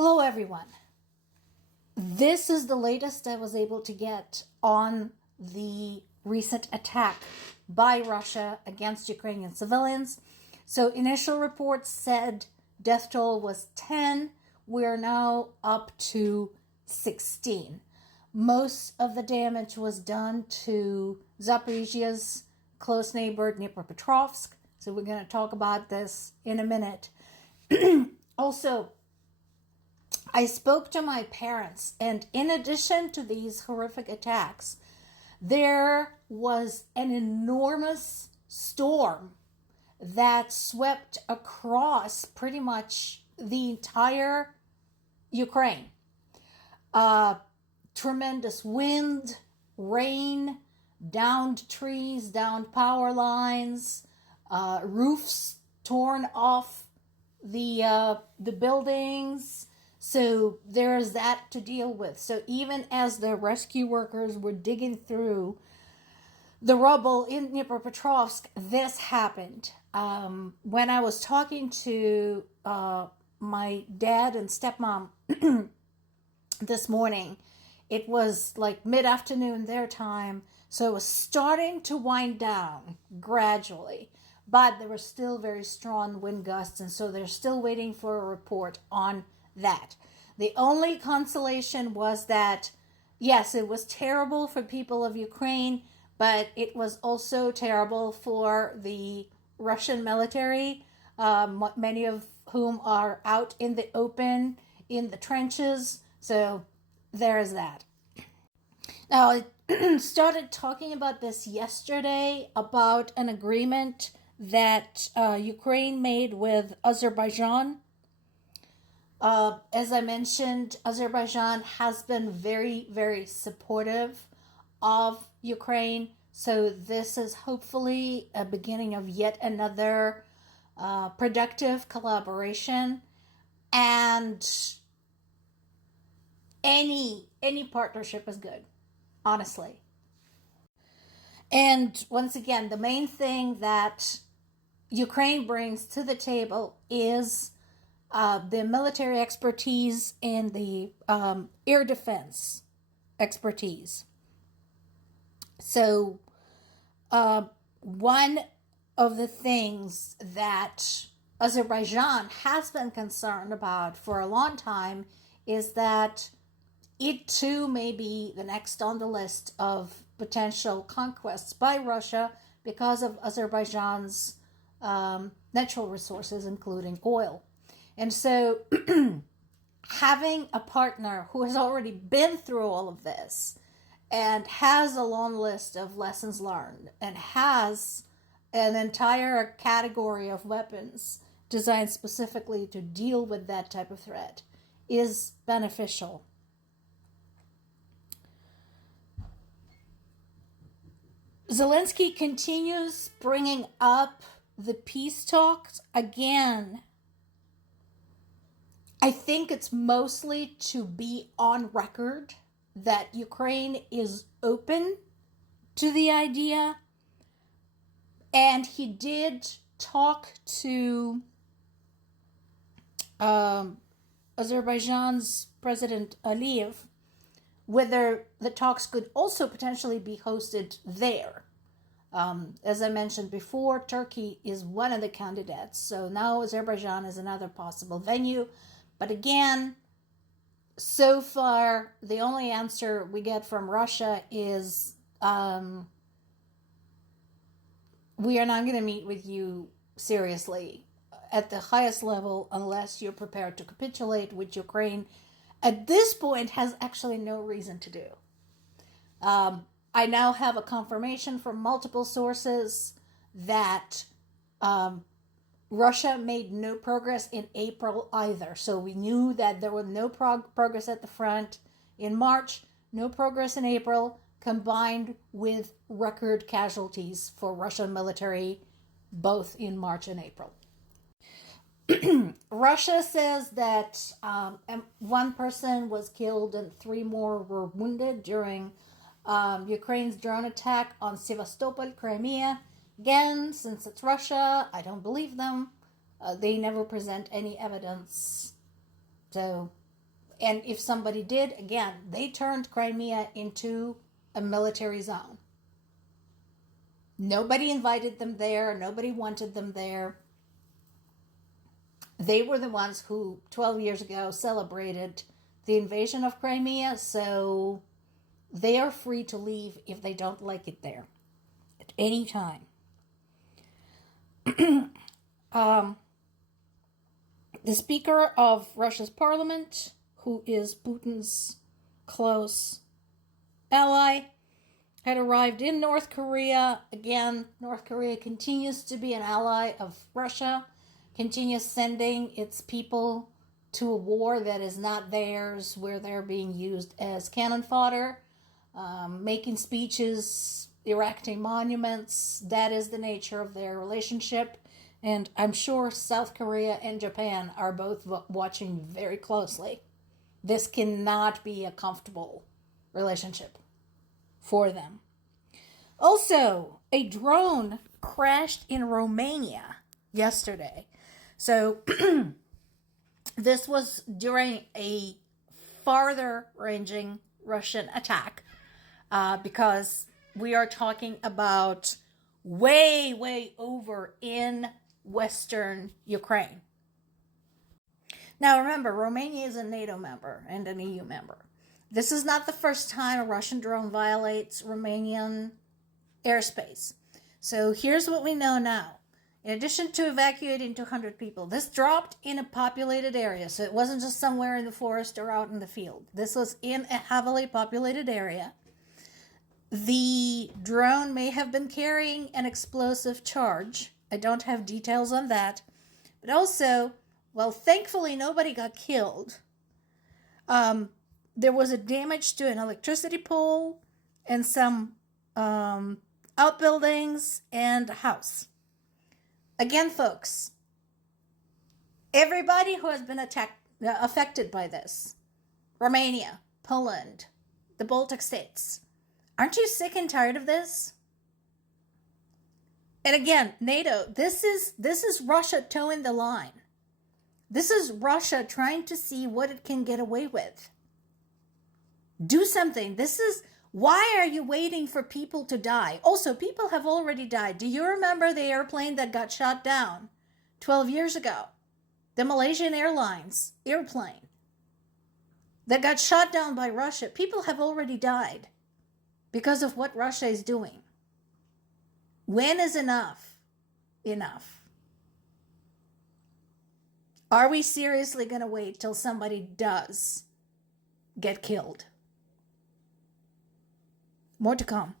Hello, everyone. This is the latest I was able to get on the recent attack by Russia against Ukrainian civilians. So, initial reports said death toll was 10. We're now up to 16. Most of the damage was done to Zaporizhia's close neighbor, Dnipropetrovsk. So, we're going to talk about this in a minute. Also, I spoke to my parents, and in addition to these horrific attacks, there was an enormous storm that swept across pretty much the entire Ukraine. Tremendous wind, rain, downed trees, downed power lines, roofs torn off the buildings. So there's that to deal with. So even as the rescue workers were digging through the rubble in Dnipropetrovsk, this happened. When I was talking to my dad and stepmom this morning, it was like mid-afternoon their time, so it was starting to wind down gradually. But there were still very strong wind gusts, and so they're still waiting for a report on that. The only consolation was that, yes, it was terrible for people of Ukraine, but it was also terrible for the Russian military, many of whom are out in the open, in the trenches. So there's that. Now, I started talking about this yesterday, about an agreement that Ukraine made with Azerbaijan. As I mentioned, Azerbaijan has been very, very supportive of Ukraine. So this is hopefully a beginning of yet another productive collaboration. And any partnership is good, honestly. And once again, the main thing that Ukraine brings to the table is the military expertise and the air defense expertise. So, one of the things that Azerbaijan has been concerned about for a long time is that it too may be the next on the list of potential conquests by Russia because of Azerbaijan's natural resources, including oil. And so having a partner who has already been through all of this and has a long list of lessons learned and has an entire category of weapons designed specifically to deal with that type of threat is beneficial. Zelensky continues bringing up the peace talks again. I think it's mostly to be on record that Ukraine is open to the idea. And he did talk to Azerbaijan's President Aliyev whether the talks could also potentially be hosted there. As I mentioned before, Turkey is one of the candidates. So now Azerbaijan is another possible venue. But again, so far, the only answer we get from Russia is we are not going to meet with you seriously at the highest level unless you're prepared to capitulate, which Ukraine at this point has actually no reason to do. I now have a confirmation from multiple sources that Russia made no progress in April either. So we knew that there was no progress at the front in March, no progress in April, combined with record casualties for Russian military both in March and April. Russia says that one person was killed and 3 more were wounded during Ukraine's drone attack on Sevastopol, Crimea. Again, since it's Russia, I don't believe them. They never present any evidence. So And if somebody did, again, they turned Crimea into a military zone. Nobody invited them there. Nobody wanted them there. They were the ones who 12 years ago celebrated the invasion of Crimea, so they are free to leave if they don't like it there at any time. The Speaker of Russia's parliament, who is Putin's close ally, had arrived in North Korea. Again, North Korea continues to be an ally of Russia, continues sending its people to a war that is not theirs, where they're being used as cannon fodder, making speeches, erecting monuments. That is the nature of their relationship. And I'm sure South Korea and Japan are both watching very closely. This cannot be a comfortable relationship for them. Also, a drone crashed in Romania yesterday. So this was during a farther ranging Russian attack, because we are talking about way over in Western Ukraine. Now remember, Romania is a NATO member and an EU member. This is not the first time a Russian drone violates Romanian airspace. So here's what we know now. In addition to evacuating 200 people, this dropped in a populated area. So it wasn't just somewhere in the forest or out in the field. This was in a heavily populated area. The drone may have been carrying an explosive charge. I don't have details on that. But also, well, thankfully nobody got killed. There was a damage to an electricity pole and some outbuildings and a house. Again, folks, everybody who has been affected by this, Romania, Poland, the Baltic states, aren't you sick and tired of this? And again, NATO, this is Russia towing the line. This is Russia trying to see what it can get away with. Do something. Why are you waiting for people to die? Also, people have already died. Do you remember the airplane that got shot down 12 years ago? The Malaysian Airlines airplane that got shot down by Russia. People have already died because of what Russia is doing. When is enough enough? Are we seriously going to wait till somebody does get killed? More to come.